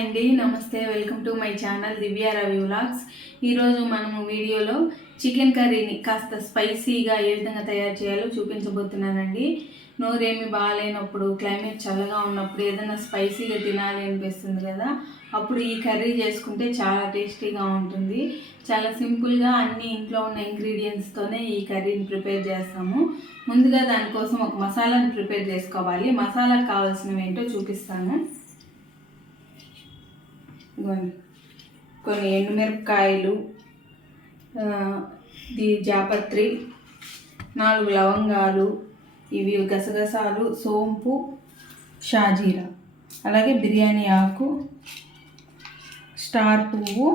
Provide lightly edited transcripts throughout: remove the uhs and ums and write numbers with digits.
అండి నమస్తే, welcome to my channel Divya Ravi vlogs. ఈరోజు మనము వీడియోలో చికెన్ కర్రీని కాస్త స్పైసీగా ఏ విధంగా తయారు చేయాలో చూపించబోతున్నానండి. నోరేమి బాగాలేనప్పుడు, క్లైమేట్ చల్లగా ఉన్నప్పుడు ఏదైనా స్పైసీగా తినాలి అనిపిస్తుంది కదా, అప్పుడు ఈ కర్రీ చేసుకుంటే చాలా టేస్టీగా ఉంటుంది. చాలా సింపుల్గా అన్ని ఇంట్లో ఉన్న ఇంగ్రీడియంట్స్తోనే ఈ కర్రీని ప్రిపేర్ చేస్తాము. ముందుగా దానికోసం ఒక మసాలాని ప్రిపేర్ చేసుకోవాలి. మసాలాకు కావాల్సినవి ఏంటో చూపిస్తాను. కొన్ని ఎండుమిరపకాయలు, జాపత్రి, 4 లవంగాలు, ఇవి గసగసాలు, సోంపు, షాజీరా, అలాగే బిర్యానీ ఆకు, స్టార్ పువ్వు,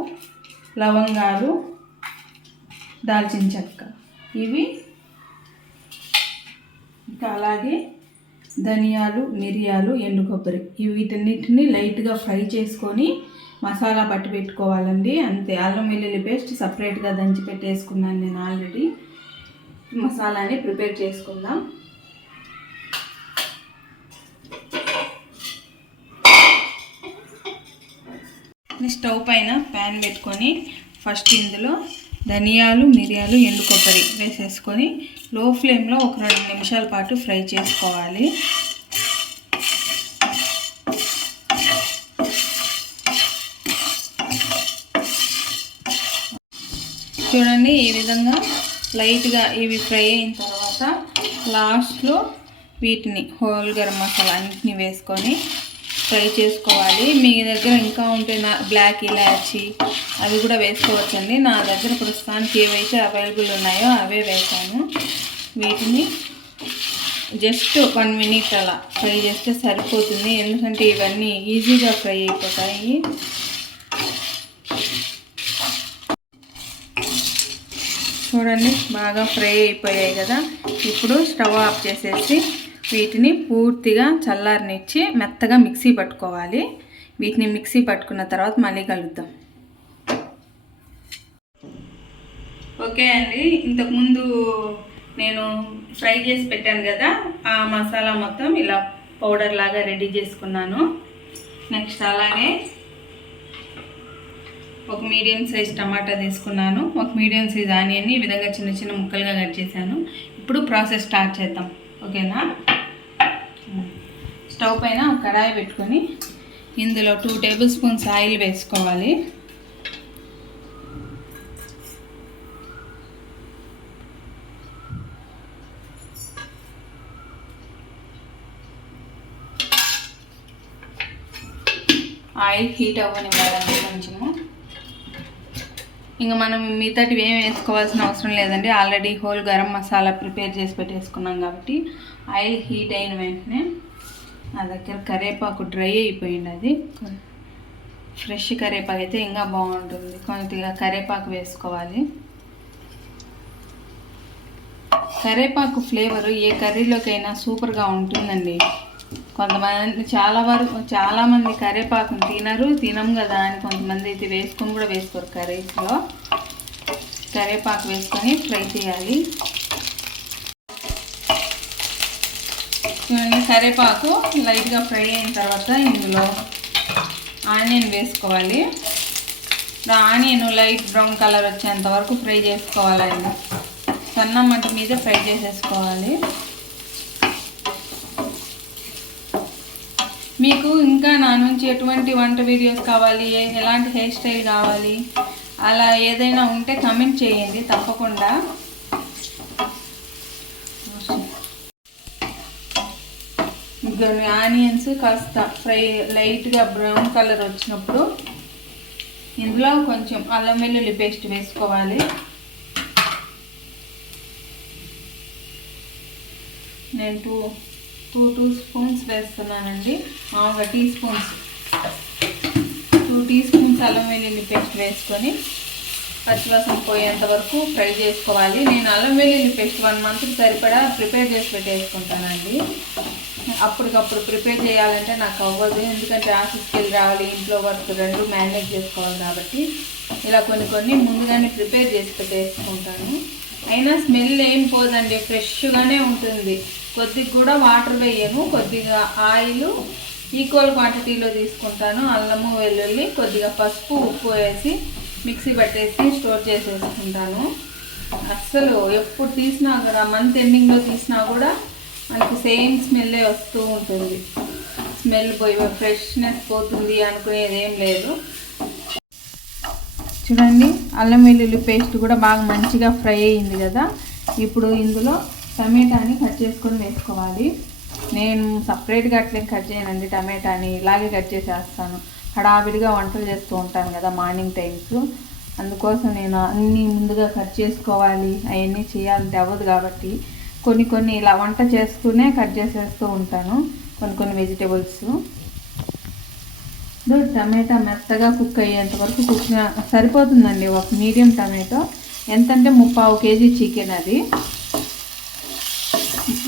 లవంగాలు, దాల్చిన చెక్క, ఇవి ఇంకా అలాగే ధనియాలు, మిరియాలు, ఎండు కొబ్బరి, వీటన్నిటిని లైట్గా ఫ్రై చేసుకొని మసాలా పట్టి పెట్టుకోవాలండి. అంతే. అల్లం వెల్లుల్లి పేస్ట్ సపరేట్గా దంచి పెట్టేసుకున్నాను నేను ఆల్రెడీ. మసాలాని ప్రిపేర్ చేసుకుందాం. స్టవ్ పైన ప్యాన్ పెట్టుకొని ఫస్ట్ ఇందులో ధనియాలు, మిరియాలు, ఎండు కొబ్బరి వేసేసుకొని లో ఫ్లేమ్లో ఒక 2 నిమిషాల పాటు ఫ్రై చేసుకోవాలి. చూడండి, ఈ విధంగా లైట్గా ఇవి ఫ్రై అయిన తర్వాత లాస్ట్లో వీటిని హోల్ గరం మసాలా అన్నిటిని వేసుకొని ఫ్రై చేసుకోవాలి. మీ దగ్గర ఇంకా ఉంటే బ్లాక్ ఇలాచి అవి కూడా వేసుకోవచ్చండి. నా దగ్గర ప్రస్తుతానికి ఏవైతే అవైలబుల్ ఉన్నాయో అవే వేసాను. వీటిని జస్ట్ 1 మినిట్ అలా ఫ్రై చేస్తే సరిపోతుంది, ఎందుకంటే ఇవన్నీ ఈజీగా ఫ్రై అయిపోతాయి. చూడండి, బాగా ఫ్రై అయిపోయాయి కదా. ఇప్పుడు స్టవ్ ఆఫ్ చేసేసి వీటిని పూర్తిగా చల్లారనిచ్చి మెత్తగా మిక్సీ పట్టుకోవాలి. వీటిని మిక్సీ పట్టుకున్న తర్వాత మళ్ళీ కలుద్దాం. ఓకే అండి, ఇంతకుముందు నేను ఫ్రై చేసి పెట్టాను కదా, ఆ మసాలా మొత్తం ఇలా పౌడర్ లాగా రెడీ చేసుకున్నాను. నెక్స్ట్ అలాగే ఒక మీడియం సైజ్ టమాటా తీసుకున్నాను. ఒక మీడియం సైజ్ ఆనియన్ని ఈ విధంగా చిన్న చిన్న ముక్కలుగా కట్ చేశాను. ఇప్పుడు ప్రాసెస్ స్టార్ట్ చేద్దాం. ఓకేనా? స్టవ్ పైన ఒక కడాయి పెట్టుకొని ఇందులో 2 టేబుల్ స్పూన్స్ ఆయిల్ వేసుకోవాలి. ఆయిల్ హీట్ అవ్వనివ్వాలండి కొంచెము. ఇంకా మనం మిగతాటివి ఏం వేసుకోవాల్సిన అవసరం లేదండి, already whole garam masala prepare చేసి పెట్టేసుకున్నాం కాబట్టి. ఆయిల్ హీట్ అయిన వెంటనే నా దగ్గర కరివేపాకు డ్రై అయిపోయింది, అది ఫ్రెష్ కరివేపాకు అయితే ఇంకా బాగుంటుంది. కొద్దిగా కరివేపాకు వేసుకోవాలి. కరివేపాకు ఫ్లేవరు ఏ కర్రీలోకైనా సూపర్గా ఉంటుందండి. చాలామంది కరివేపాకుని తినం కదా అని కొంతమంది అయితే వేసుకొని కూడా వేసుకోరు. కర్రీస్లో కరివేపాకు వేసుకొని ఫ్రై చేయాలి. కరివేపాకు లైట్గా ఫ్రై అయిన తర్వాత ఇందులో ఆనియన్ వేసుకోవాలి. ఆనియన్ లైట్ బ్రౌన్ కలర్ వచ్చేంత వరకు ఫ్రై చేసుకోవాలండి. సన్న మంట మీద ఫ్రై చేసేసుకోవాలి. మీకు ఇంకా నా నుంచి ఎటువంటి వంట వీడియోస్ కావాలి, ఎలాంటి హెయిర్ స్టైల్ కావాలి, అలా ఏదైనా ఉంటే కమెంట్ చేయండి తప్పకుండా. ఆనియన్స్ కాస్త ఫ్రై లైట్గా బ్రౌన్ కలర్ వచ్చినప్పుడు ఇందులో కొంచెం అల్లం వెల్లుల్లి పేస్ట్ వేసుకోవాలి. నేను 2 స్పూన్స్ వేస్తున్నానండి. మామూలుగా 2 టీ స్పూన్స్ అల్లం వెల్లుల్లి పేస్ట్ వేసుకొని పచ్చివాసన పోయేంత వరకు ఫ్రై చేసుకోవాలి. నేను అల్లం వెల్లుల్లి పేస్ట్ 1 మంత్కి సరిపడా ప్రిపేర్ చేసి పెట్టేసుకుంటానండి. అప్పటికప్పుడు ప్రిపేర్ చేయాలంటే నాకు అవ్వదు, ఎందుకంటే ఆఫీస్కి వెళ్ళి రావాలి, ఇంట్లో వర్క్ 2 మేనేజ్ చేసుకోవాలి కాబట్టి ఇలా కొన్ని ముందుగానే ప్రిపేర్ చేసి పెట్టేసుకుంటాను. అయినా స్మెల్ ఏం పోదండి, ఫ్రెష్గానే ఉంటుంది. కొద్దిగా కూడా వాటర్ వేయను, కొద్దిగా ఆయిల్ ఈక్వల్ క్వాంటిటీలో తీసుకుంటాను. అల్లము వెల్లుల్లి కొద్దిగా పసుపు ఉప్పు వేసి మిక్సీ పట్టేసి స్టోర్ చేసేసుకుంటాను. అస్సలు ఎప్పుడు తీసినా కూడా మంత్ ఎండింగ్లో తీసినా కూడా మనకి సేమ్ స్మెల్లే వస్తూ ఉంటుంది. స్మెల్ పోయి ఫ్రెష్నెస్ పోతుంది అనుకునేది ఏం లేదు. చూడండి అల్లం వెల్లుల్లి పేస్ట్ కూడా బాగా మంచిగా ఫ్రై అయింది కదా. ఇప్పుడు ఇందులో టమాటాని కట్ చేసుకొని వేసుకోవాలి. నేను సపరేట్గా అట్లే కట్ చేయనండి, టమాటాని ఇలాగే కట్ చేసేస్తాను. హడావిడిగా వంటలు చేస్తూ ఉంటాను కదా మార్నింగ్ టైమ్స్, అందుకోసం నేను అన్నీ ముందుగా కట్ చేసుకోవాలి అవన్నీ చేయాలంటే అవ్వదు కాబట్టి కొన్ని ఇలా వంట చేస్తూనే కట్ చేసేస్తూ ఉంటాను కొన్ని వెజిటేబుల్స్. ఇప్పుడు టమాటా మెత్తగా కుక్ అయ్యేంత వరకు కుక్ సరిపోతుందండి. ఒక మీడియం టమాటో ఎంతంటే 3/4 కేజీ చికెన్, అది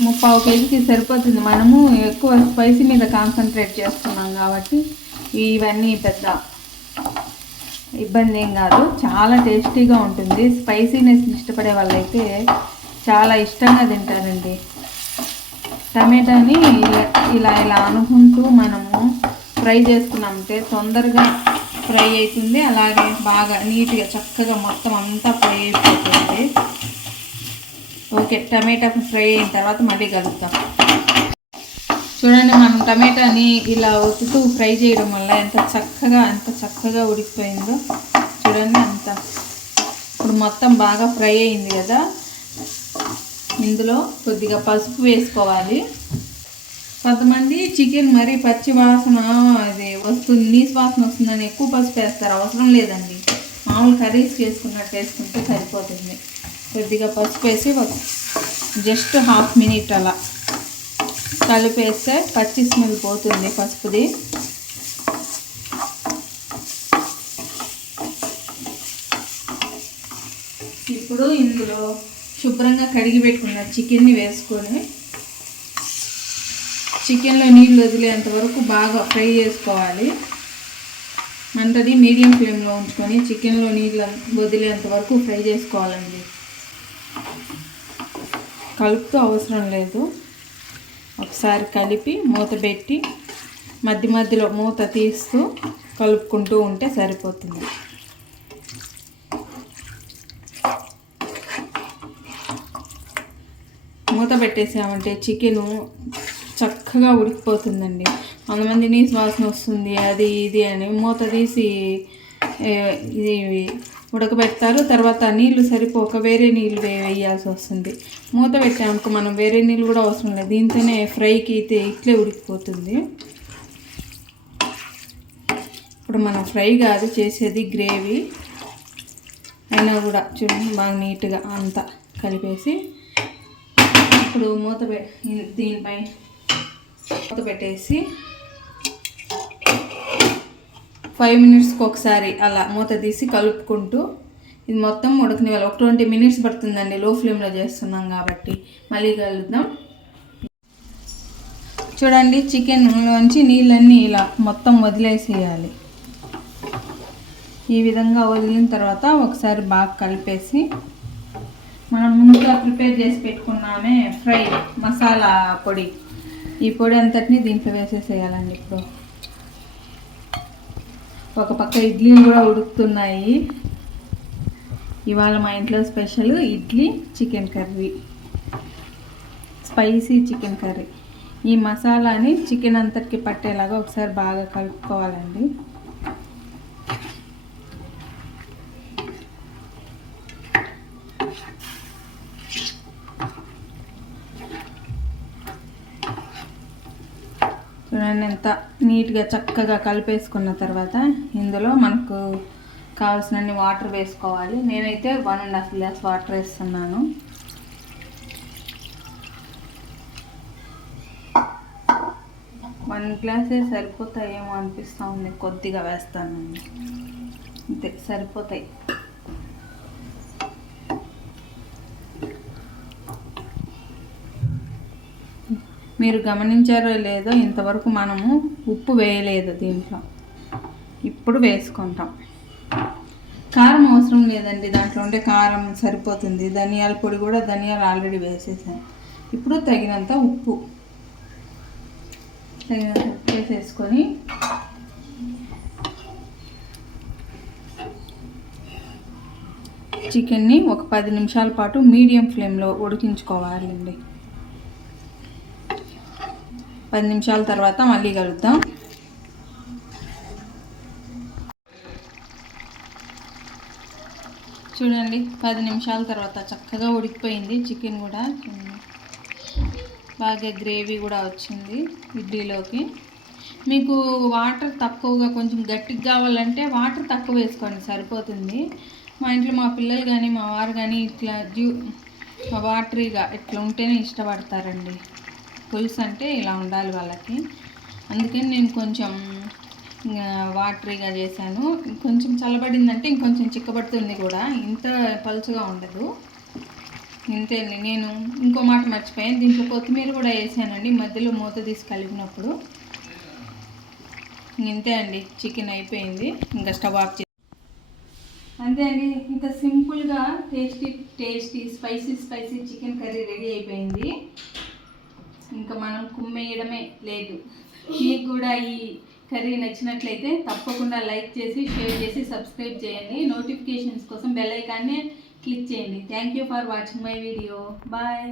3/4 కేజీకి సరిపోతుంది. మనము ఎక్కువ స్పైసీ మీద కాన్సన్ట్రేట్ చేస్తున్నాం కాబట్టి ఇవన్నీ పెద్ద ఇబ్బంది ఏం కాదు, చాలా టేస్టీగా ఉంటుంది. స్పైసీనెస్ ఇష్టపడే వాళ్ళైతే చాలా ఇష్టంగా తింటారండి. టమాటాని ఇలా అనుకుంటూ మనము ఫ్రై చేసుకున్నామంటే తొందరగా ఫ్రై అవుతుంది, అలాగే బాగా నీట్గా చక్కగా మొత్తం అంతా ఫ్రై అయిపోతుంది. ఓకే, టమాటా ఫ్రై అయిన తర్వాత మళ్ళీ కలుపుతాం. చూడండి మనం టమాటాని ఇలా ఒత్తుతూ ఫ్రై చేయడం వల్ల ఎంత చక్కగా ఉడికిపోయిందో చూడండి. ఇప్పుడు మొత్తం బాగా ఫ్రై అయింది కదా. ఇందులో కొద్దిగా పసుపు వేసుకోవాలి. కొంతమంది చికెన్ మరీ పచ్చి వాసన అది వస్తుంది, నీసు వాసన వస్తుందని ఎక్కువ పసుపు వేస్తారు. అవసరం లేదండి, మామూలు కర్రీస్ చేసుకున్నట్టు వేసుకుంటే సరిపోతుంది. కొద్దిగా పసుపు వేసి జస్ట్ 1/2 మినిట్ అలా కలిపేస్తే పచ్చి స్మెల్ పోతుంది పసుపుది. ఇప్పుడు ఇందులో శుభ్రంగా కడిగి పెట్టుకున్న చికెన్ని వేసుకొని చికెన్లో నీళ్ళు వదిలేంత వరకు బాగా ఫ్రై చేసుకోవాలి. మంటది మీడియం ఫ్లేమ్లో ఉంచుకొని చికెన్లో నీళ్ళు వదిలేంత వరకు ఫ్రై చేసుకోవాలండి. కలుపుతూ అవసరం లేదు, ఒకసారి కలిపి మూత పెట్టి మధ్యలో మూత తీస్తూ కలుపుకుంటూ ఉంటే సరిపోతుంది. మూత పెట్టేసామంటే చికెను చక్కగా ఉడికిపోతుందండి. కొంతమంది నీసు వాసన వస్తుంది అది ఇది అని మూత తీసి ఇది ఉడకబెడతారు, తర్వాత నీళ్లు సరిపోక వేరే నీళ్ళు వేయాల్సి వస్తుంది. మూత పెట్టామనుకో మనం వేరే నీళ్ళు కూడా అవసరం లేదు, దీంతోనే ఫ్రైకి అయితే ఇట్లే ఉడికిపోతుంది. ఇప్పుడు మనం ఫ్రై కాదు చేసేది గ్రేవీ అయినా కూడా చూడండి బాగా నీట్గా అంతా కలిపేసి ఇప్పుడు దీనిపై మూత పెట్టేసి 5 మినిట్స్కి ఒకసారి అలా మూత తీసి కలుపుకుంటూ ఇది మొత్తం ఉడకని ఒక 20 మినిట్స్ పడుతుందండి, లో ఫ్లేమ్లో చేస్తున్నాం కాబట్టి. మళ్ళీ కలుద్దాం. చూడండి చికెన్లోంచి నీళ్ళన్నీ ఇలా మొత్తం వదిలేసేయాలి. ఈ విధంగా వదిలిన తర్వాత ఒకసారి బాగా కలిపేసి మనం ముందుగా ప్రిపేర్ చేసి పెట్టుకున్నామే ఫ్రై మసాలా పొడి, ఈ పొడి అంతటిని దీంట్లో వేసేసేయాలండి. ఇప్పుడు ఒక పక్క ఇడ్లీలు కూడా ఉడుకుతున్నాయి. ఇవాళ మా ఇంట్లో special idli chicken curry, spicy chicken curry. ఈ మసాలాని చికెన్ అంతటికి పట్టేలాగా ఒకసారి బాగా కలుపుకోవాలండి. చూడండి ఎంత నీట్గా చక్కగా కలిపేసుకున్న తర్వాత ఇందులో మనకు కావాల్సినన్ని వాటర్ వేసుకోవాలి. నేనైతే 1.5 గ్లాస్ వాటర్ వేస్తున్నాను. వన్ గ్లాసే సరిపోతాయేమో అనిపిస్తూ ఉంది, కొద్దిగా వేస్తాను అంతే, సరిపోతాయి. మీరు గమనించారో లేదో ఇంతవరకు మనము ఉప్పు వేయలేదు దీంట్లో, ఇప్పుడు వేసుకుంటాం. కారం అవసరం లేదండి, దాంట్లో ఉండే కారం సరిపోతుంది. ధనియాల పొడి కూడా ధనియాలు ఆల్రెడీ వేసేసాను. ఇప్పుడు తగినంత ఉప్పు, తగినంత ఉప్పు వేసేసుకొని చికెన్ని ఒక 10 నిమిషాల పాటు మీడియం ఫ్లేమ్లో ఉడికించుకోవాలండి. 10 నిమిషాల తర్వాత మళ్ళీ కలుద్దాం. చూడండి, 10 నిమిషాల తర్వాత చక్కగా ఉడికిపోయింది చికెన్ కూడా. బాగా గ్రేవీ కూడా వచ్చింది ఇడ్లీలోకి. మీకు వాటర్ తక్కువగా కొంచెం గట్టిగా కావాలంటే వాటర్ తక్కువ వేసుకోండి, సరిపోతుంది. మా ఇంట్లో మా పిల్లలు కానీ మా వారు కానీ ఇట్లా వాటరీగా ఇట్లా ఉంటేనే ఇష్టపడతారండి. పులుసు అంటే ఇలా ఉండాలి వాళ్ళకి. అందుకని నేను కొంచెం వాటరీగా చేశాను. కొంచెం చల్లబడిందంటే ఇంకొంచెం చిక్కబడుతుంది కూడా, ఇంత పలుచగా ఉండదు. ఇంతేండి. నేను ఇంకో మాట మర్చిపోయాను, దీంట్లో కొత్తిమీర కూడా వేసానండి మధ్యలో మూత తీసి కలిపినప్పుడు. ఇంతే అండి, చికెన్ అయిపోయింది. ఇంకా స్టవ్ ఆఫ్ చేసి అంతే అండి. ఇంకా సింపుల్గా tasty spicy chicken curry ready అయిపోయింది. ఇంకా మనం కుమ్మేయడమే లేదు. మీకు కూడా ఈ కర్రీ నచ్చినట్లయితే తప్పకుండా లైక్ చేసి, షేర్ చేసి, సబ్స్క్రైబ్ చేయండి. నోటిఫికేషన్స్ కోసం బెల్ ఐకాన్ని క్లిక్ చేయండి. Thank you for watching my video. Bye.